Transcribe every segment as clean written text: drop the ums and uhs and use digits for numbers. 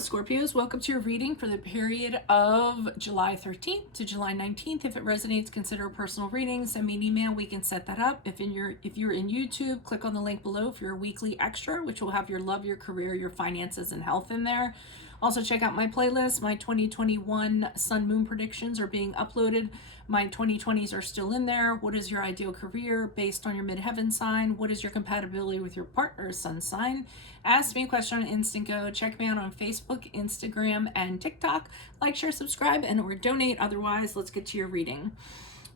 Scorpios, welcome to your reading for the period of July 13th to July 19th. If it resonates, consider a personal reading. Send me an email. We can set that up. If you're in YouTube, click on the link below for your weekly extra, which will have your love, your career, your finances, and health in there. Also, check out my playlist. My 2021 Sun Moon predictions are being uploaded. My 2020s are still in there. What is your ideal career based on your midheaven sign? What is your compatibility with your partner's sun sign? Ask me a question on Instant Go. Check me out on Facebook, Instagram, and TikTok. Like, share, subscribe, and or donate. Otherwise, let's get to your reading.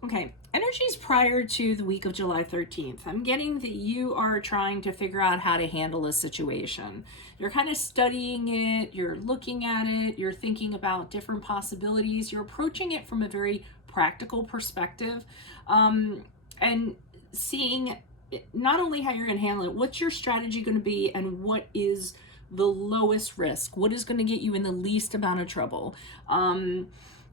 Okay, energies prior to the week of July 13th. I'm getting that you are trying to figure out how to handle a situation. You're kind of studying it, you're looking at it, you're thinking about different possibilities, you're approaching it from a very practical perspective, and seeing not only how you're going to handle it, what's your strategy going to be, and what is the lowest risk, what is going to get you in the least amount of trouble.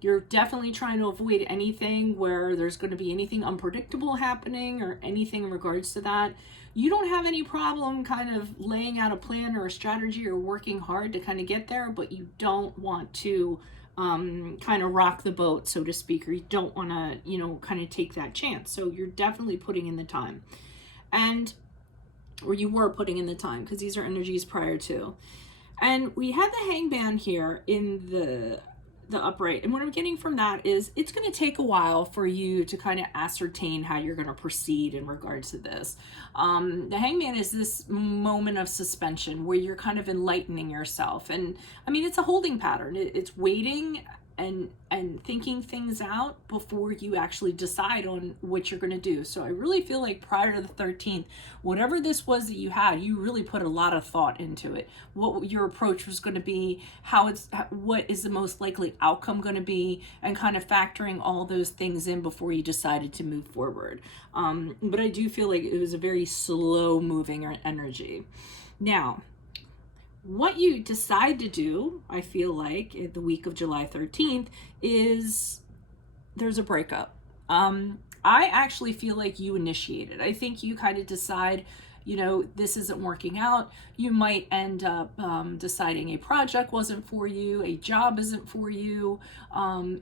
You're definitely trying to avoid anything where there's going to be anything unpredictable happening or anything in regards to that. You don't have any problem kind of laying out a plan or a strategy or working hard to kind of get there, but you don't want to kind of rock the boat, so to speak, or you don't want to, kind of take that chance. So you're definitely putting in the time, or you were putting in the time, because these are energies prior to. And we had the Hangman here in the upright, and what I'm getting from that is it's going to take a while for you to kind of ascertain how you're going to proceed in regards to this. The Hangman is this moment of suspension where you're kind of enlightening yourself, and I mean, it's a holding pattern. It's waiting and thinking things out before you actually decide on what you're going to do. So I really feel like prior to the 13th, whatever this was that you had, you really put a lot of thought into it. What your approach was going to be, what is the most likely outcome going to be, and kind of factoring all those things in before you decided to move forward. But I do feel like it was a very slow moving energy. Now, what you decide to do, I feel like, the week of July 13th is there's a breakup. I actually feel like you initiated. I think you kind of decide, this isn't working out. You might end up deciding a project wasn't for you, a job isn't for you,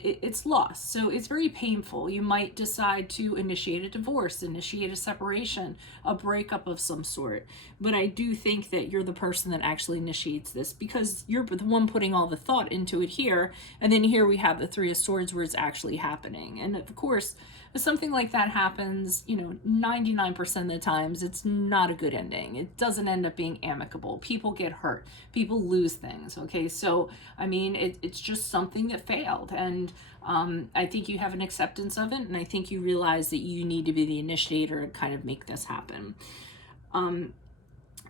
it's lost. So it's very painful. You might decide to initiate a divorce, initiate a separation, a breakup of some sort. But I do think that you're the person that actually initiates this, because you're the one putting all the thought into it here. And then here we have the Three of Swords where it's actually happening. And of course, if something like that happens, 99% of the times, it's not a good ending. It doesn't end up being amicable. People get hurt. People lose things. Okay, so I mean, it's just something that failed, and I think you have an acceptance of it, and I think you realize that you need to be the initiator and kind of make this happen.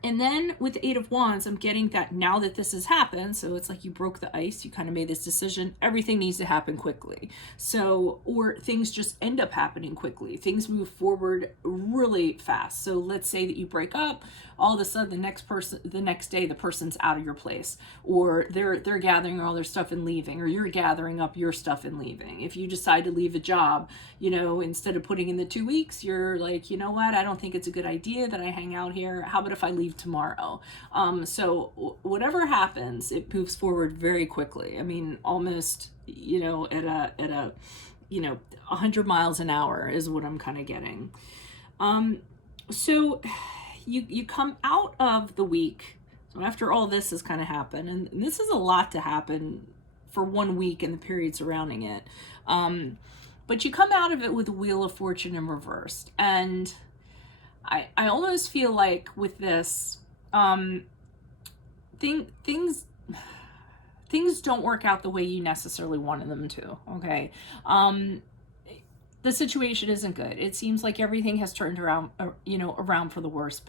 And then with the Eight of Wands, I'm getting that now that this has happened, so it's like you broke the ice, you kind of made this decision, everything needs to happen quickly. So, or things just end up happening quickly. Things move forward really fast. So let's say that you break up, all of a sudden the next day, the person's out of your place, or they're gathering all their stuff and leaving, or you're gathering up your stuff and leaving. If you decide to leave a job, instead of putting in the 2 weeks, you're like, what, I don't think it's a good idea that I hang out here. How about if I leave tomorrow? So whatever happens, it moves forward very quickly. I mean, almost, at a 100 miles an hour is what I'm kind of getting. So you come out of the week. So after all this has kind of happened, and this is a lot to happen for 1 week and the period surrounding it. But you come out of it with the Wheel of Fortune in reversed. And I almost feel like with this, things don't work out the way you necessarily wanted them to, okay? The situation isn't good. It seems like everything has turned around, around for the worse.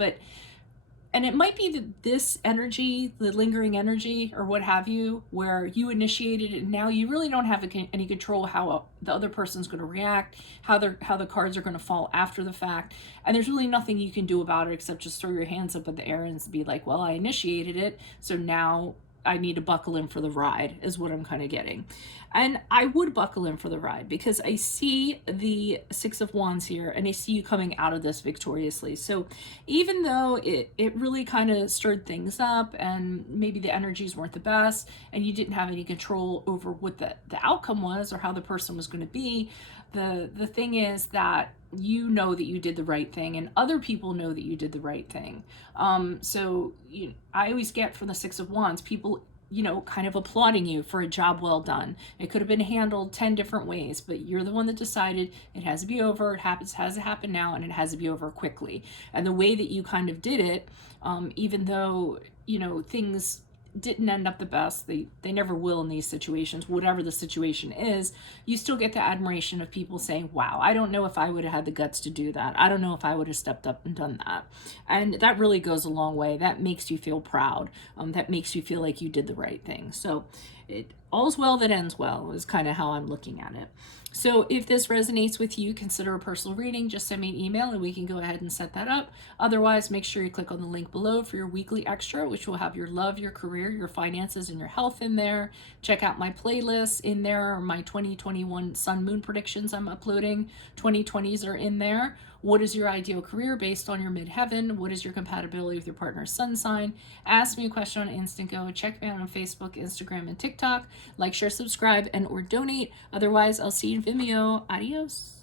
And it might be that this energy, the lingering energy or what have you, where you initiated it and now you really don't have any control how the other person's going to react, how the cards are going to fall after the fact. And there's really nothing you can do about it except just throw your hands up in the air and be like, well, I initiated it, so now I need to buckle in for the ride, is what I'm kind of getting. And I would buckle in for the ride because I see the Six of Wands here and I see you coming out of this victoriously. So even though it really kind of stirred things up and maybe the energies weren't the best and you didn't have any control over what the outcome was or how the person was going to be, the thing is that you know that you did the right thing and other people know that you did the right thing. So I always get from the Six of Wands, people, kind of applauding you for a job well done. It could have been handled 10 different ways, but you're the one that decided it has to be over. It has to happen now, and it has to be over quickly. And the way that you kind of did it, even though, things didn't end up the best, they never will in these situations, whatever the situation is, you still get the admiration of people saying, wow, I don't know if I would have had the guts to do that. I don't know if I would have stepped up and done that. And that really goes a long way. That makes you feel proud. That makes you feel like you did the right thing. So all's well that ends well is kind of how I'm looking at it. So if this resonates with you, consider a personal reading. Just send me an email and we can go ahead and set that up. Otherwise, make sure you click on the link below for your weekly extra, which will have your love, your career, your finances, and your health in there. Check out my playlists in there, or my 2021 sun moon predictions I'm uploading. 2020s are in there. What is your ideal career based on your midheaven? What is your compatibility with your partner's sun sign? Ask me a question on Instant Go. Check me out on Facebook, Instagram, and TikTok. Like, share, subscribe, and or donate. Otherwise, I'll see you in Vimeo. Adios.